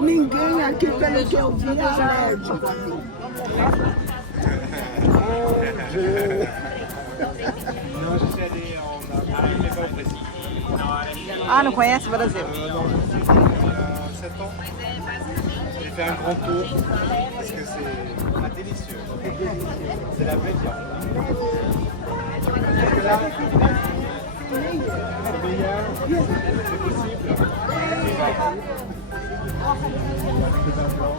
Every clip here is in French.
Ninguém aqui, pelo que eu vi, é alérgico. Non, je suis allé en Afrique, mais pas au Brésil. Ah, não conhece o Brasil? Non, il y a 7 ans. J'ai fait un grand tour parce que c'est délicieux. C'est la vraie viande. Parce que là, c'est meilleur, c'est possible. Avec des vins blancs.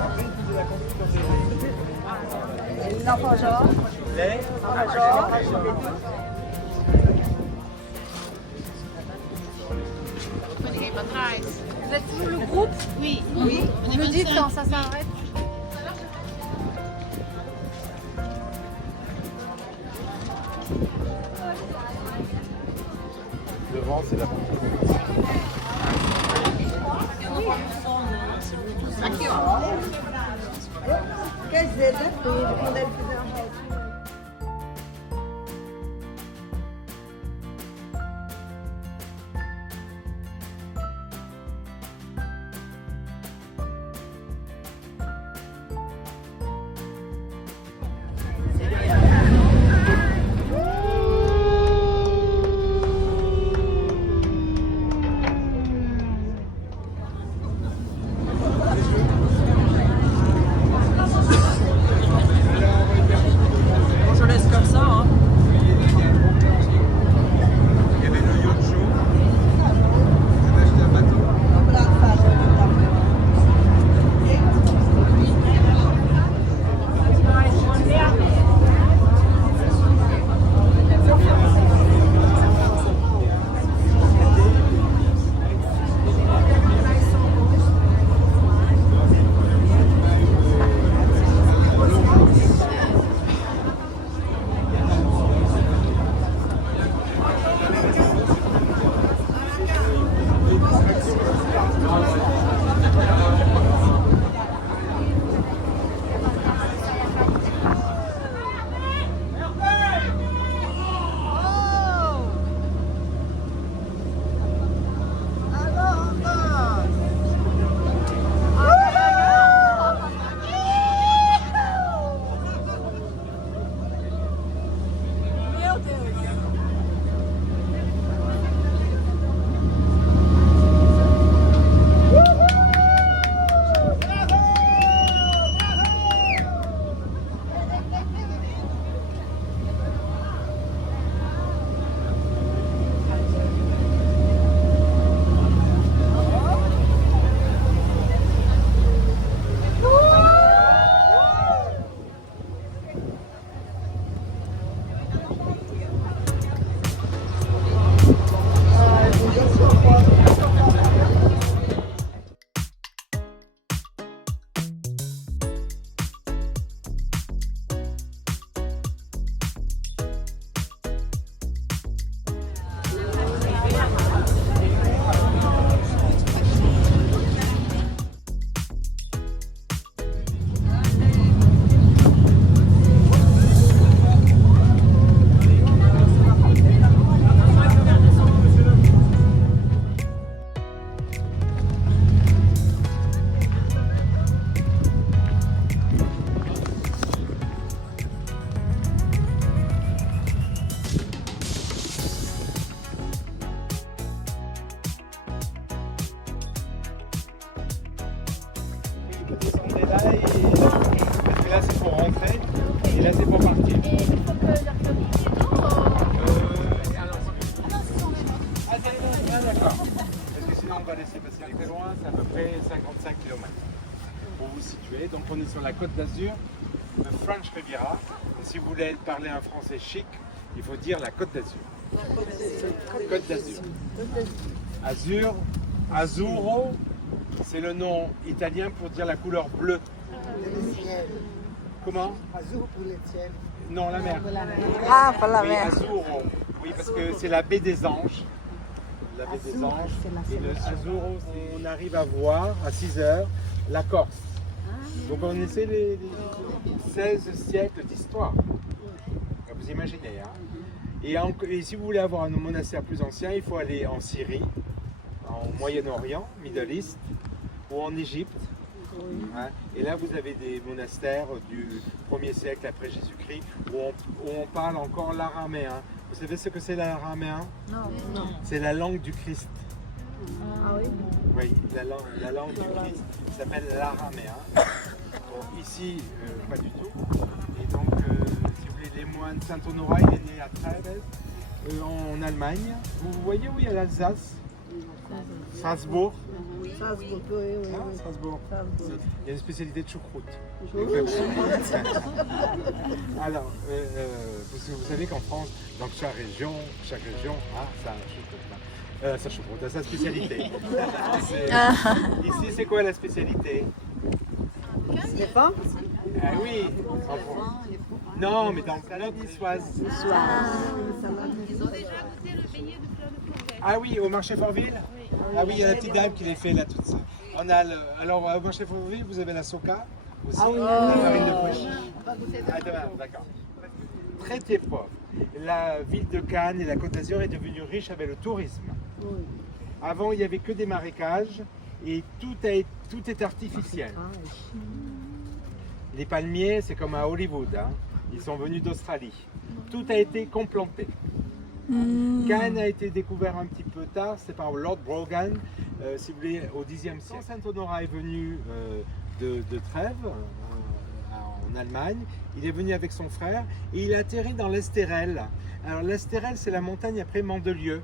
Après, il faisait la confiture des Alfajor. lait. Vous êtes toujours le groupe? Oui. Oui. On me dit quand ça s'arrête. Le vent, c'est la Aqui, ó. Quer dizer, depende, quando ele fizer uma volta. Descendez là et parce que là c'est pour rentrer et là c'est pour partir. Et il faut que leur communiquer Ah d'accord. Parce que sinon on va laisser passer les très loin, c'est à peu près 55 km pour vous situer. Donc on est sur la Côte d'Azur, le French Riviera. Et si vous voulez parler un français chic, il faut dire la Côte d'Azur. Côte d'Azur. Azur, Azzurro, c'est le nom italien pour dire la couleur bleue. Comment? Azul pour le ciel. Non, la mer. Ah, pas la Oui, mer. Azzurro. Oui, parce que c'est la baie des Anges. La baie des Anges. Et le Azzurro, on arrive à voir à 6 heures la Corse. Donc on essaie les 16 siècles d'histoire. Vous imaginez, hein? Et si vous voulez avoir un monastère plus ancien, il faut aller en Syrie, en Moyen-Orient, Middle East, ou en Égypte. Hein. Et là, vous avez des monastères du 1er siècle après Jésus-Christ où on parle encore l'araméen. Vous savez ce que c'est l'araméen? Non. C'est la langue du Christ. Ah oui. Oui, la langue du Christ s'appelle l'araméen. Bon, ici, pas du tout. Et donc, si vous voulez, les moines, Saint Honorat, il est né à Trèves, en Allemagne. Vous voyez où il y a l'Alsace? Strasbourg. Strasbourg, oui. Ah, Strasbourg. Strasbourg. Il y a une spécialité de choucroute. Oui. Alors, vous savez qu'en France, dans chaque région a sa choucroute, a sa spécialité. Ici, c'est quoi la spécialité? Stéphane? Ah oui, en France. Non, mais dans le salade niçoise. Ils ont déjà goûté le beignet de fleurs de courgette. Ah oui, au marché Fortville? Ah oui, il y a la petite dame qui les fait là, tout ça. Alors, au marché Fortville, vous avez la soca aussi, la farine de pois. Ah, d'accord. Très pauvre. La ville de Cannes et la Côte d'Azur est devenue riche avec le tourisme. Avant, il n'y avait que des marécages et tout est artificiel. Les palmiers, c'est comme à Hollywood, hein. Ils sont venus d'Australie. Tout a été complanté. Cannes a été découvert un petit peu tard, c'est par Lord Brougham, si vous voulez, au Xe siècle. Quand Saint Honorat est venu de Trèves, en Allemagne, il est venu avec son frère et il a atterri dans l'Estérel. Alors l'Estérel, c'est la montagne après Mandelieu.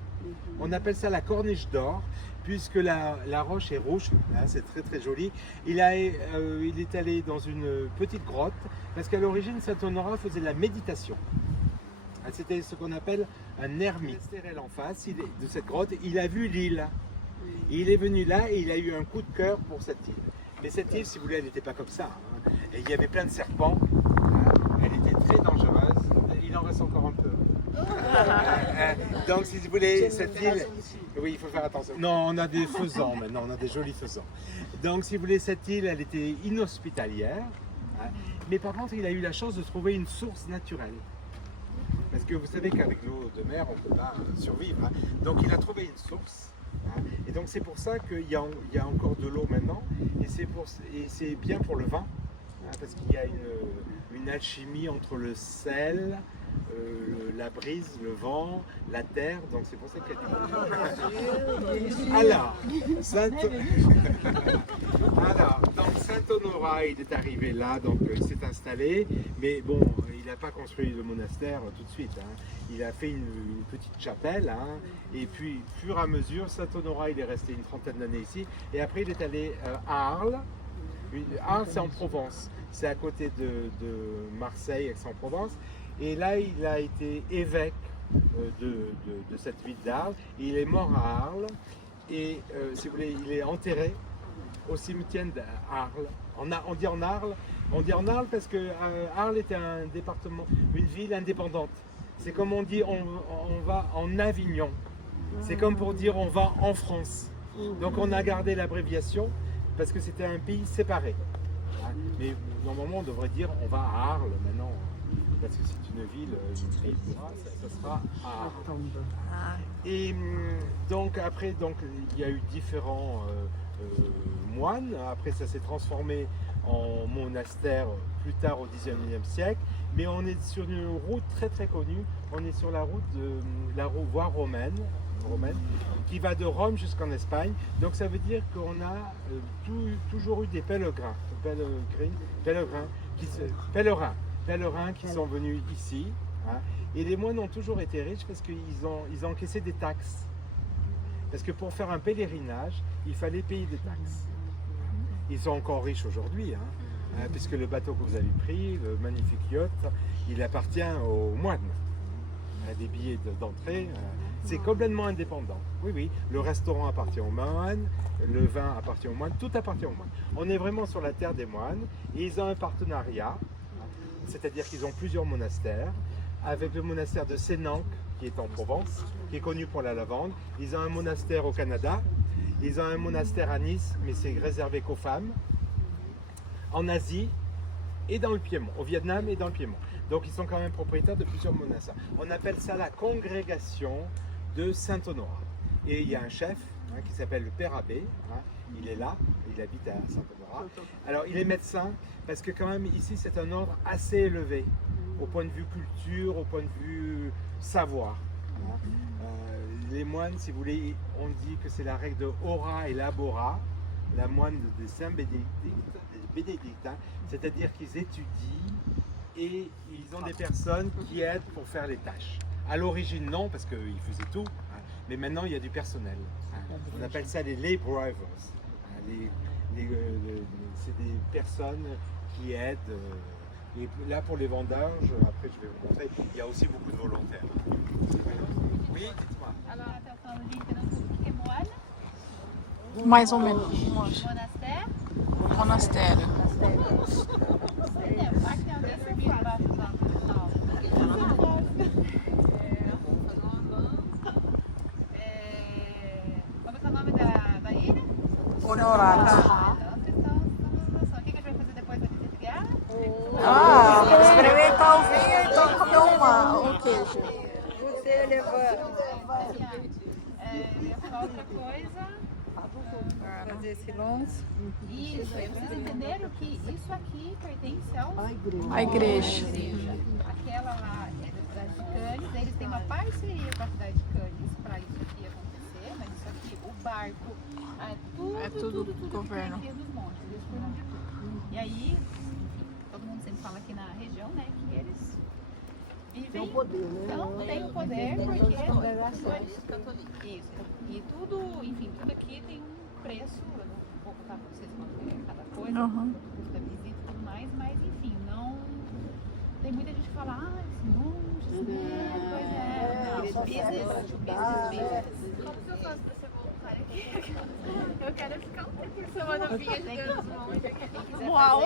On appelle ça la corniche d'or, puisque la roche est rouge, hein, c'est très joli. Il est allé dans une petite grotte, parce qu'à l'origine, Saint Honorat faisait de la méditation. C'était ce qu'on appelle un ermite. L'Estérel en face de cette grotte, il a vu l'île. Et il est venu là et il a eu un coup de cœur pour cette île. Mais cette île, si vous voulez, elle n'était pas comme ça. Hein. Et il y avait plein de serpents. Elle était très dangereuse. Il en reste encore un peu. Donc, si vous voulez, cette île... Oui, il faut faire attention. Non, on a des faisans maintenant, on a des jolis faisans. Donc, si vous voulez, cette île, elle était inhospitalière. Hein. Mais par contre, il a eu la chance de trouver une source naturelle. Parce que vous savez qu'avec l'eau de mer, on ne peut pas survivre. Hein. Donc, il a trouvé une source. Hein. Et donc, c'est pour ça qu'il y a encore de l'eau maintenant. Et c'est bien pour le vin. Hein, parce qu'il y a une alchimie entre le sel, la brise, le vent, la terre, donc c'est pour ça qu'il y a du vin. Alors, donc Saint-Honorat, il est arrivé là, donc il s'est installé, mais bon, il n'a pas construit le monastère tout de suite. Hein. Il a fait une petite chapelle, hein, et puis, fur et à mesure, Saint-Honorat, il est resté une trentaine d'années ici, et après il est allé à Arles. Arles, c'est en Provence, c'est à côté de Marseille, Aix-en-Provence. Et là, il a été évêque de cette ville d'Arles. Il est mort à Arles. Et si vous voulez, il est enterré au cimetière d'Arles. On dit en Arles parce que Arles était un département, une ville indépendante. C'est comme on dit, on va en Avignon. C'est comme pour dire on va en France. Donc on a gardé l'abréviation parce que c'était un pays séparé. Mais normalement, on devrait dire on va à Arles maintenant. Parce que c'est une ville, ça sera à Arles. Et donc après, il y a eu différents moines. Après, ça s'est transformé en monastère plus tard au XIXe siècle. Mais on est sur une route très connue. On est sur la route de la voie romaine, qui va de Rome jusqu'en Espagne. Donc ça veut dire qu'on a toujours eu des pèlerins qui sont venus ici. Hein. Et les moines ont toujours été riches parce qu'ils ont encaissé des taxes. Parce que pour faire un pèlerinage, il fallait payer des taxes. Ils sont encore riches aujourd'hui, hein, puisque le bateau que vous avez pris, le magnifique yacht, il appartient aux moines. Des billets d'entrée, c'est complètement indépendant. Oui, le restaurant appartient aux moines, le vin appartient aux moines, tout appartient aux moines. On est vraiment sur la terre des moines et ils ont un partenariat, c'est-à-dire qu'ils ont plusieurs monastères, avec le monastère de Sénanque, qui est en Provence, qui est connu pour la lavande. Ils ont un monastère au Canada, ils ont un monastère à Nice, mais c'est réservé qu'aux femmes, en Asie et dans le Piémont, au Vietnam et dans le Piémont. Donc ils sont quand même propriétaires de plusieurs monastères. On appelle ça la congrégation de Saint-Honorat. Et il y a un chef qui s'appelle le Père Abbé. Il est là, il habite à Saint-Honorat. Alors il est médecin parce que quand même ici c'est un ordre assez élevé au point de vue culture, au point de vue savoir. Les moines, si vous voulez, on dit que c'est la règle de ora et labora, la moine des saints bénédictins, c'est-à-dire qu'ils étudient et ils ont des personnes qui aident pour faire les tâches. À l'origine, non, parce qu'ils faisaient tout, mais maintenant il y a du personnel. On appelle ça les laborers. C'est des personnes qui aident. Et là, pour les vendanges, après je vais vous montrer, il y a aussi beaucoup de volontaires. Oui, dites-moi. Alors, está falando de Pernambuco, que é moalha, Mais ou menos. monastério. Monastério. Aqui tem alguém servindo embaixo da não. Como é que é o nome da ilha? Honorato. O que a gente vai fazer depois da visita guiada? Ah, experimentar o vinho e então comer o queijo. Você levou. Eu ia falar outra coisa. Fazer esse lonço. Isso, aí vocês entenderam que isso aqui pertence ao A igreja. Aquela lá é da cidade de Cannes, eles têm uma parceria com a cidade de Cannes para isso aqui acontecer, mas isso aqui, o barco, É tudo do governo. Aqui é dos montes, eles cuidam de tudo. E aí, todo mundo sempre fala aqui na região, né, que eles vivem, Tem o poder, né? então tem o poder porque congregações. isso, e tudo, enfim, tudo aqui tem um preço, eu não vou contar para vocês quanto é cada coisa, Uhum. custa visita e tudo mais, mas enfim, não. Tem muita gente que fala, esse monte, esse coisa é. Não, business. Como que eu faço pra ser voluntária aqui? Eu quero ficar um tempo por semana viajando os montes. Uau!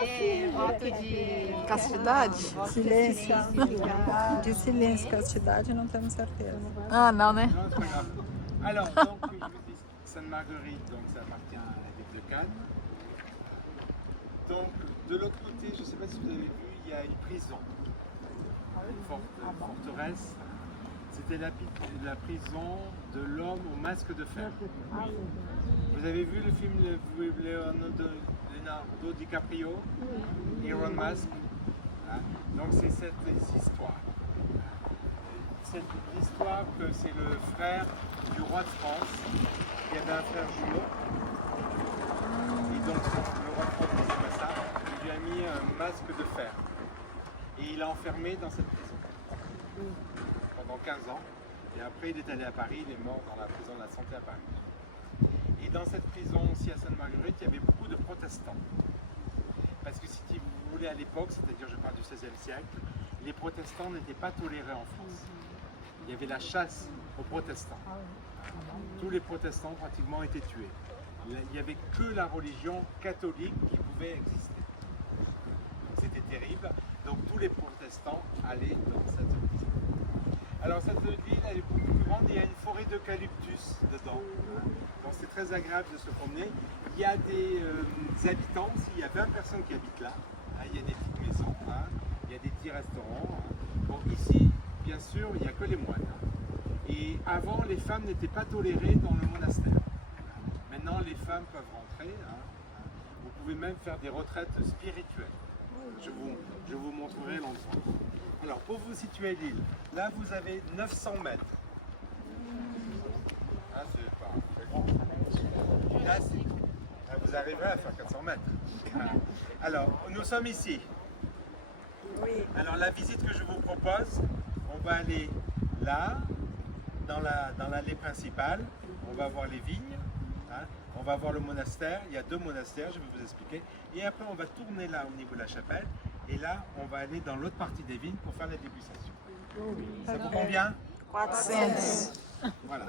Voto de Castidade? Silêncio. De silêncio, castidade, não temos certeza. Ah, não, né? Non, c'est pas grave. Alors, donc, je vous dis, Sainte-Marguerite, donc ça appartient à la ville de Cannes. Donc, de l'autre côté, je ne sais pas si vous avez vu, il y a une prison, une forteresse. C'était la prison de l'homme au masque de fer. Vous avez vu le film de Leonardo DiCaprio, Iron Mask? Donc, c'est cette histoire. C'est l'histoire que c'est le frère du roi de France qui avait un frère jumeau. Et donc le roi de France ne savait pas ça, il lui a mis un masque de fer. Et il l'a enfermé dans cette prison pendant 15 ans. Et après il est allé à Paris, il est mort dans la prison de la Santé à Paris. Et dans cette prison aussi à Sainte-Marguerite, il y avait beaucoup de protestants. Parce que si vous voulez à l'époque, c'est-à-dire je parle du XVIe siècle, les protestants n'étaient pas tolérés en France. Il y avait la chasse aux protestants. Tous les protestants pratiquement étaient tués. Il n'y avait que la religion catholique qui pouvait exister. C'était terrible. Donc tous les protestants allaient dans cette ville. Alors cette ville, elle est beaucoup plus grande et il y a une forêt d'eucalyptus dedans. Donc c'est très agréable de se promener. Il y a des habitants aussi, il y a 20 personnes qui habitent là. Il y a des petites maisons, il y a des petits restaurants. Bon, ici, bien sûr, il n'y a que les moines. Et avant, les femmes n'étaient pas tolérées dans le monastère. Maintenant, les femmes peuvent rentrer. Vous pouvez même faire des retraites spirituelles. Je vous montrerai l'endroit. Alors, pour vous situer l'île, là, vous avez 900 mètres. C'est pas très grand. Et là, vous arriverez à faire 400 mètres. Alors, nous sommes ici. Alors, la visite que je vous propose, on va aller là, dans l'allée principale, on va voir les vignes, on va voir le monastère, il y a 2 monastères, je vais vous expliquer, et après on va tourner là au niveau de la chapelle, et là on va aller dans l'autre partie des vignes pour faire la dégustation. Ça vous convient? 400. Voilà.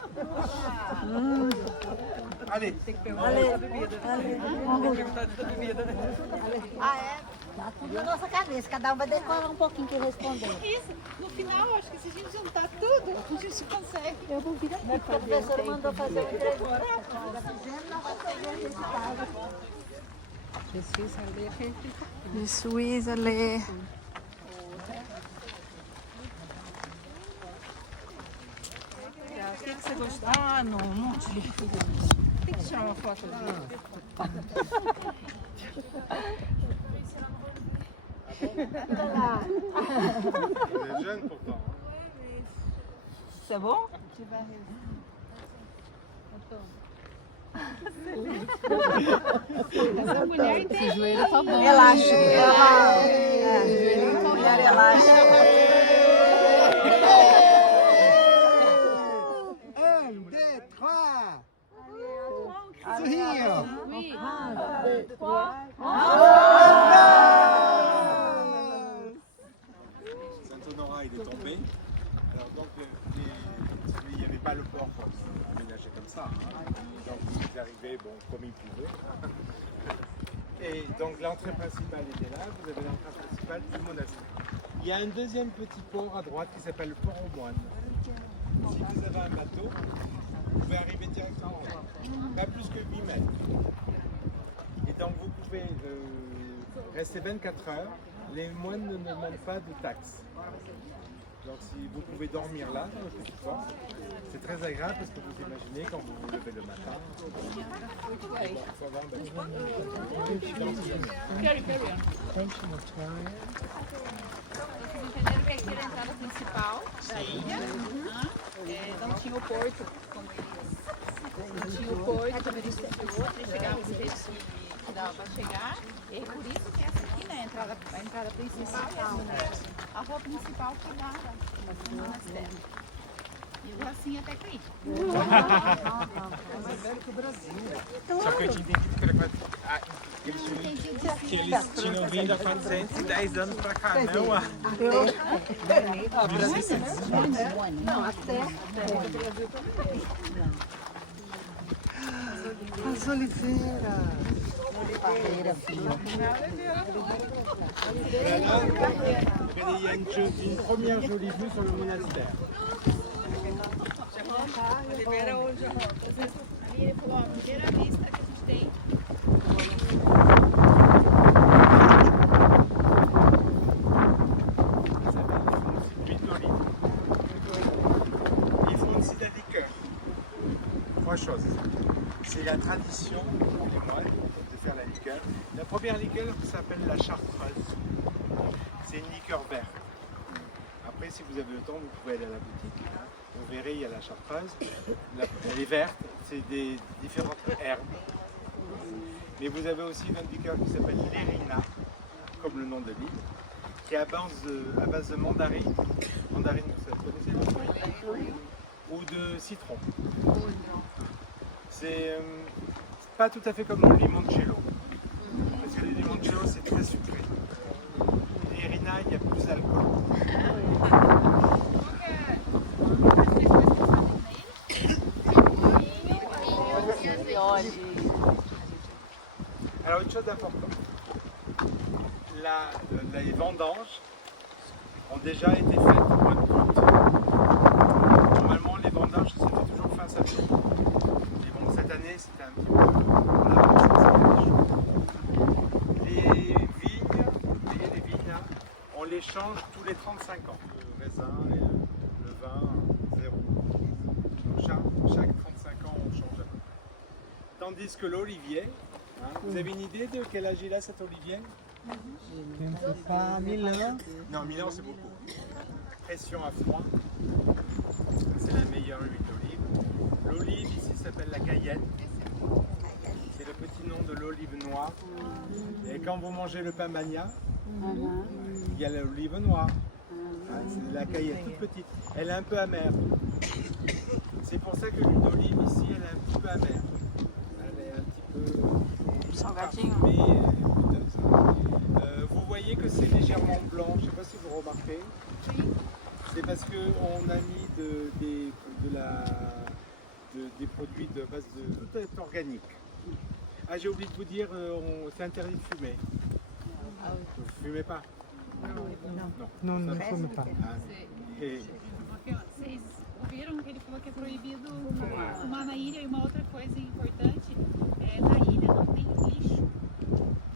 Allez. Tá tudo na nossa cabeça, cada um vai decorar um pouquinho que responder. Isso, no final, acho que se a gente juntar tudo, a gente consegue. Eu vou vir aqui. O professor mandou fazer uma entrevista. De Suíça, ler. O que você gostou? Ah, não, um monte de tem que tirar uma foto dele. Vous êtes jeune pourtant. C'est bon? Essa mulher tem. Esse joelho tá bom. Elástico. Mulher elástica. 1, 2, 3. Sourire. Oui. Saint-Honorat il est tombé. Alors donc il n'y avait pas le port pour aménager comme ça. Hein. Donc ils arrivaient comme ils pouvaient. Et donc l'entrée principale était là, vous avez l'entrée principale du monastère. Il y a un deuxième petit port à droite qui s'appelle le port aux moines. Si vous avez un bateau, vous pouvez arriver directement là. Pas plus que 8 mètres. Et donc vous pouvez rester 24 heures. Les moines ne demandent pas de taxes. Donc si vous pouvez dormir là, dans le petit port, c'est très agréable parce que vous imaginez quand vous vous levez le matin. Entenderam que aqui era a entrada principal da ilha. Não tinha o porto, como eles. Não tinha o porto, como eles chegavam no jeito que dava para chegar. E por isso que essa aqui, né, a entrada principal é a rua principal que dá no monastério. E eu assim até caí. Só que eu tinha entendido que eles tinham vindo há 410 anos para cá, não há. Não, até. As oliveiras. Il y a une première jolie vue sur le monastère. Ali ele falou, ó, a primeira vista que a gente tem. Ils font aussi de la liqueur. 3 choses. C'est la tradition des moines de faire la liqueur. La première liqueur s'appelle la chartreuse. C'est une liqueur verte. Après, si vous avez le temps, vous pouvez aller à la boutique. Vous verrez, il y a la chartreuse. Elle est verte, c'est des différentes herbes. Mais vous avez aussi une autre liqueur qui s'appelle l'Irina, comme le nom de l'île, qui est à base de mandarine. Mandarine, vous connaissez? Ou de citron. C'est pas tout à fait comme le limoncello. Parce que le limoncello, c'est très sucré. L'Irina, il y a plus d'alcool. Alors une chose importante, les vendanges ont déjà été faites au mois d'août. Normalement les vendanges c'était toujours fin septembre. Mais bon cette année c'était un petit peu... Les vignes, on les change tous les 35 ans. Le raisin et le vin, 0. Donc chaque 35 ans on change un peu. Tandis que l'olivier, vous avez une idée de quel âge il a cet olivier? Je ne sais pas, 1000 ans. Non, 1000 ans c'est beaucoup. Pression à froid, c'est la meilleure huile d'olive. L'olive ici s'appelle la cayenne. C'est le petit nom de l'olive noire. Et quand vous mangez le pain magna, il y a l'olive noire. C'est la cayenne toute petite. Elle est un peu amère. C'est pour ça que l'huile d'olive ici elle est un petit peu amère. Elle est un petit peu Salgadinho. Vous voyez que c'est légèrement blanc, je ne sais pas si vous remarquez. C'est parce qu'on a mis des produits de base de... Tout est organique. Ah, j'ai oublié de vous dire, c'est interdit de fumer. Vous ne fumez pas? Non, não fume pas. Et Vocês ouviram que ele falou que é proibido fumar na ilha, e uma outra coisa importante é na ilha não tem lixo.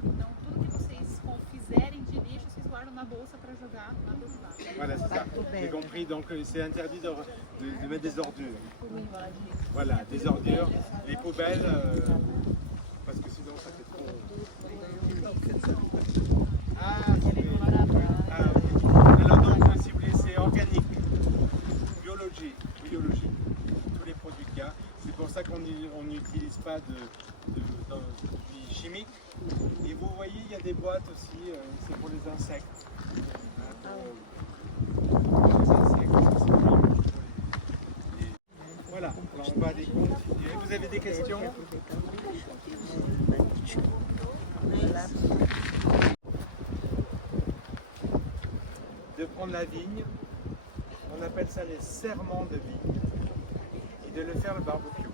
Então tudo que vocês fizerem de lixo, vocês guardam na uma bolsa para jogar lá do outro lado. Voilà, c'est ça. J'ai compris. Donc c'est interdit de mettre des ordures. Voilà, des ordures, les poubelles, parce que sinon ça fait trop. Ah, ok. Alors donc, si vous voulez, c'est organique, biologie, tous les produits qu'il y a. C'est pour ça qu'on n'utilise pas de produits chimiques. Et vous voyez, il y a des boîtes aussi, c'est pour les insectes. Voilà, alors on va aller continuer. Vous avez des questions? De prendre la vigne, on appelle ça les serments de vigne, et de le faire le barbecue.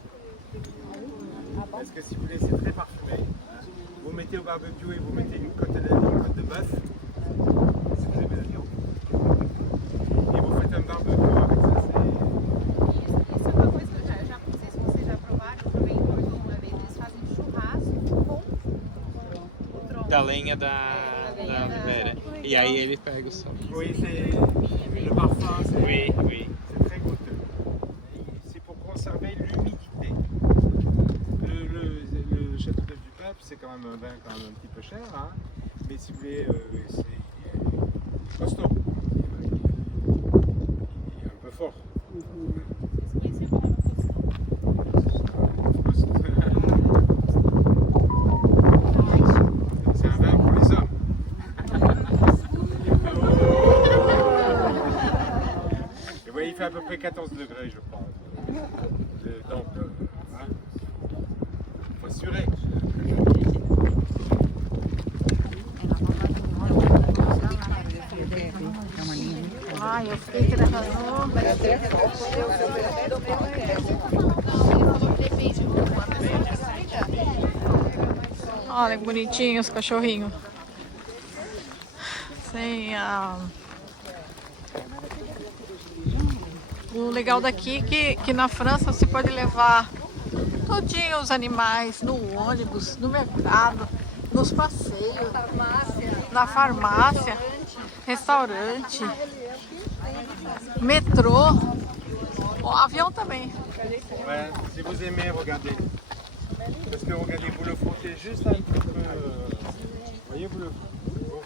Parce que si vous voulez, c'est très parfumé. Vous mettez au barbecue et vous mettez une côte de bœuf, si vous aimez la viande. Et vous faites un barbecue avec ça, Isso é uma coisa que eu já não sei se vocês já provaram, eu provei em Porto uma vez, eles fazem churrasco com o tronco. Da lenha da oliveira. E aí ele pega o sol. Oui, c'est le parfum, c'est Oui. c'est très goûteux. C'est pour conserver l'humidité. Le château d'œuf du pape, c'est quand même un vin quand même un petit peu cher, hein, mais si vous voulez, c'est costaud. Il est un peu fort. Vocês conheciam a palavra C'est un vin pour les hommes. Et vous voyez, il fait à peu près 14 degrés, je crois. Donc, hein, faut assurer. Ai, eu fiquei gravando. Olha que bonitinho os cachorrinhos. Sem O legal daqui é que na França você pode levar todinho os animais no ônibus, no mercado, nos passeios, na farmácia, restaurante, metrô, o avião também. Ouais, si vous aimez, regardez. Parce que regardez, vous le frottez juste un petit peu. Vous voyez, vous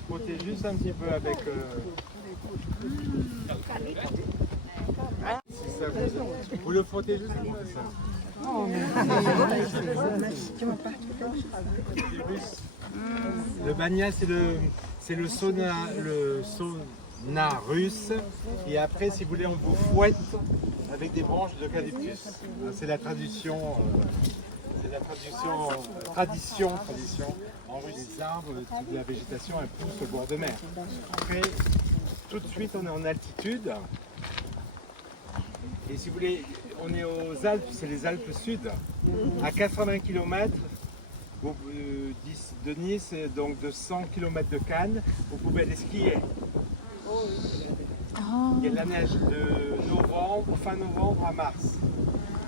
frottez juste un petit peu avec. Si ça vous le frottez juste un peu, ça. Le banya, c'est le sauna russe. Et après, si vous voulez, on vous fouette avec des branches d'eucalyptus. C'est la tradition. Tradition. En Russie, les arbres, toute la végétation, elle pousse au bord de mer. Après, tout de suite, on est en altitude. Et si vous voulez, on est aux Alpes, c'est les Alpes Sud, à 80 km de Nice, donc de 100 km de Cannes, vous pouvez aller skier. Il y a de la neige de fin novembre à mars.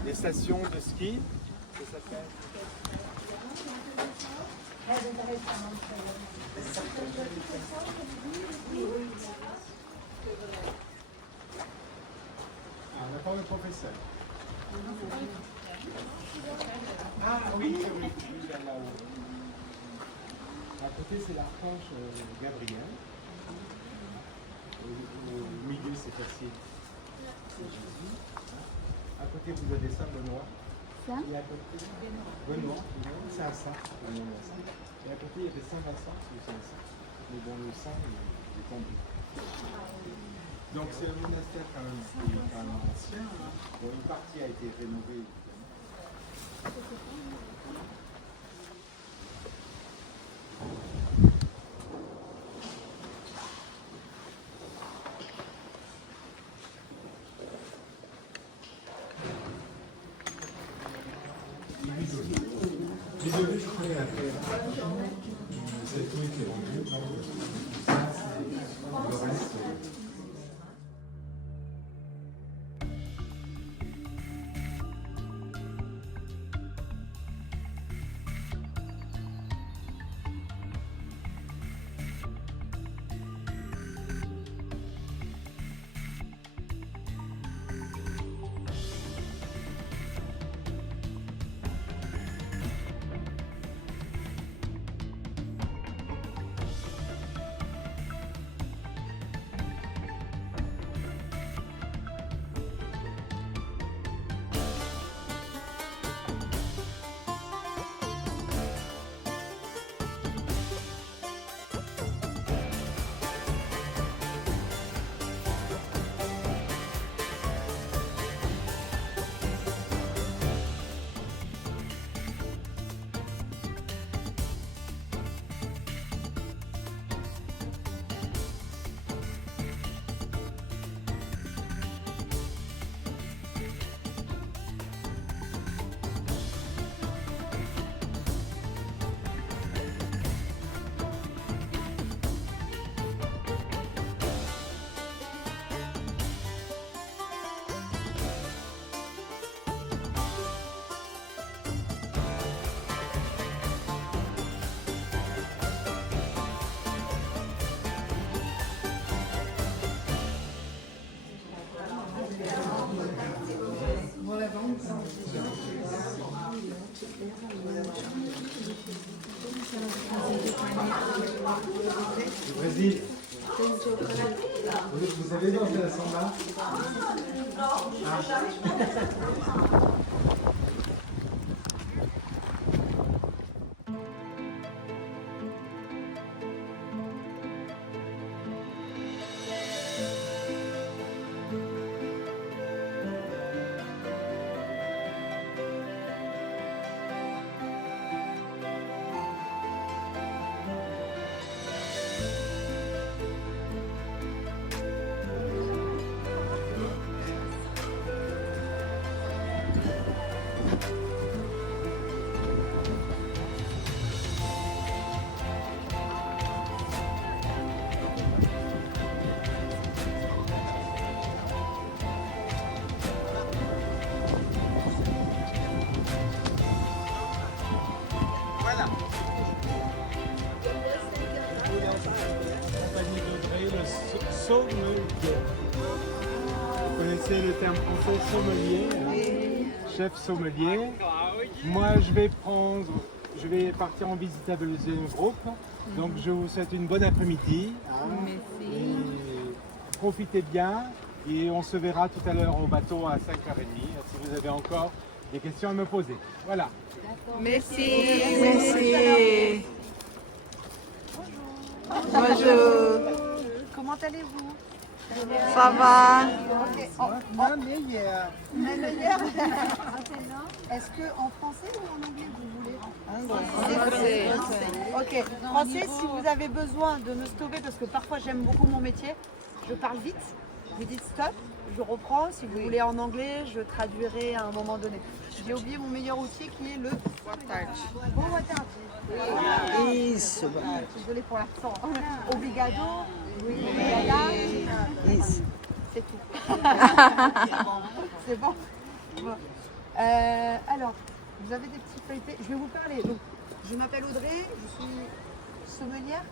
Les stations de ski, ça s'appelle. On attend le professeur. Ah oui, là-haut. À côté, c'est l'archange Gabriel. Au milieu, c'est facile. C'est Jésus. À côté, vous avez Saint Benoît. Et à côté, Benoît, c'est un saint. Et à côté, il y avait Saint Vincent, c'est aussi un saint. Mais bon, le saint, il est tombé. Donc c'est un monastère quand même ancien. Bon, une partie a été rénovée. Désolé, je croyais à faire. C'est tout été rendu. Ça, c'est le reste. Brésil. Vous savez danser la samba? Sommelier. Vous connaissez le terme français sommelier, hein? Chef sommelier. Moi, je vais partir en visite avec le deuxième groupe. Donc, je vous souhaite une bonne après-midi. Hein? Et profitez bien et on se verra tout à l'heure au bateau à 5h30 si vous avez encore des questions à me poser. Voilà. Merci. Merci. Bonjour. Comment allez-vous? Ça va? Est-ce que en français ou en anglais vous voulez? Ok, français, si vous avez besoin de me stopper, parce que parfois j'aime beaucoup mon métier, je parle vite, vous dites stop, je reprends. Si vous voulez en anglais, je traduirai à un moment donné. J'ai oublié mon meilleur outil qui est le Bon water. Isso. Désolée pour l'accent. Obrigado. Isso. C'est tout. C'est bon. Bon. Alors, vous avez des petits feuilletés. Je vais vous parler. Donc, je m'appelle Audrey, je suis sommelière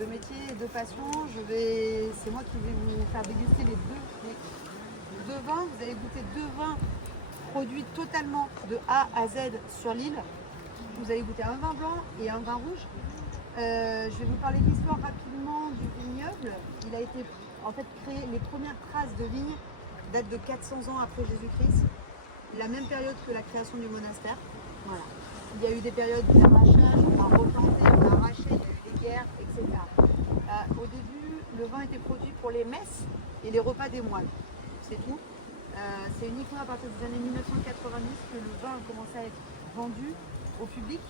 de métier et de passion. C'est moi qui vais vous faire déguster les deux vins. Vous allez goûter deux vins produits totalement de A à Z sur l'île. Vous allez goûter un vin blanc et un vin rouge. Je vais vous parler de l'histoire rapidement du vignoble. Il a été en fait créé, les premières traces de vigne datent de 400 ans après Jésus-Christ, la même période que la création du monastère. Voilà. Il y a eu des périodes d'arrachage, on a replanté, on a arraché, il y a eu des guerres, etc. Au début, le vin était produit pour les messes et les repas des moines. C'est tout. C'est uniquement à partir des années 1990 que le vin a commencé à être vendu au public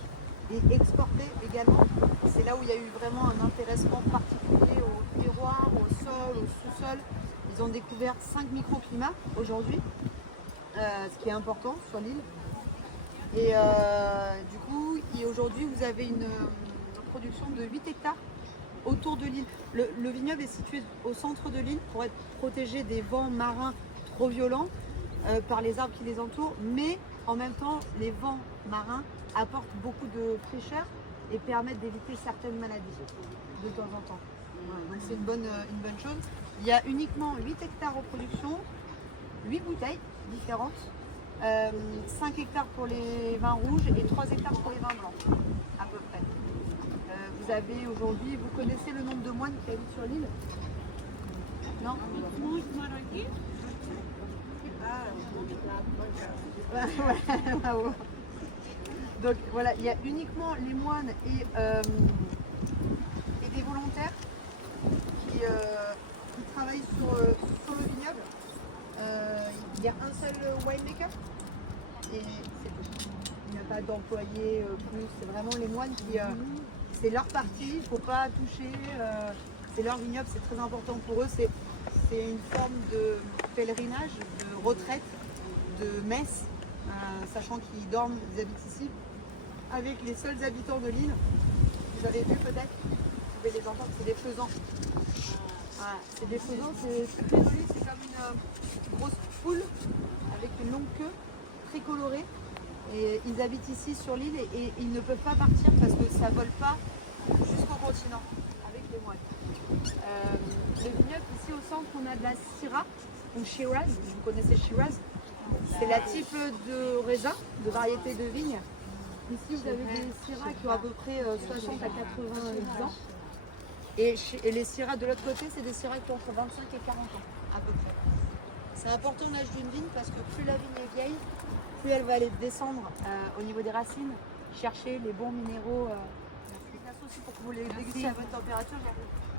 et exporté également. C'est là où il y a eu vraiment un intéressement particulier au terroir, au sol, au sous-sol. Ils ont découvert 5 microclimats aujourd'hui, ce qui est important sur l'île. Et du coup, aujourd'hui, vous avez une production de 8 hectares autour de l'île. Le vignoble est situé au centre de l'île pour être protégé des vents marins trop violents par les arbres qui les entourent, mais en même temps, les vents marins apportent beaucoup de fraîcheur et permettent d'éviter certaines maladies de temps en temps. Voilà, donc c'est une bonne chose. Il y a uniquement 8 hectares en production, 8 bouteilles différentes, 5 hectares pour les vins rouges et 3 hectares pour les vins blancs, à peu près. Vous avez aujourd'hui, vous connaissez le nombre de moines qui habitent sur l'île? Non? Donc voilà, il y a uniquement les moines et des volontaires qui travaillent sur le vignoble. Il y a un seul winemaker et c'est tout. Il n'y a pas d'employés plus, c'est vraiment les moines qui... c'est leur partie, il ne faut pas toucher, c'est leur vignoble, c'est très important pour eux. C'est une forme de pèlerinage, de retraite, de messe, sachant qu'ils dorment, ils habitent ici, avec les seuls habitants de l'île. Vous avez vu peut-être, vous pouvez les entendre, c'est des faisans. Voilà, c'est des faisans, c'est très joli, c'est comme une grosse poule avec une longue queue, très colorée. Et ils habitent ici sur l'île et ils ne peuvent pas partir parce que ça ne vole pas jusqu'au continent avec les moines. Le vignoble, ici au centre, on a de la Syrah ou Shiraz. Vous connaissez Shiraz? C'est la type de raisin, de variété de vigne. Ici, vous avez des Syrah qui ont à peu près 60 à 90 ans. Et les syrahs de l'autre côté, c'est des syrahs qui ont entre 25 et 40 ans, à peu près. C'est important l'âge d'une vigne parce que plus la vigne est vieille, plus elle va aller descendre au niveau des racines, chercher les bons minéraux. Merci aussi pour que vous les dégustiez à bonne température. J'arrive.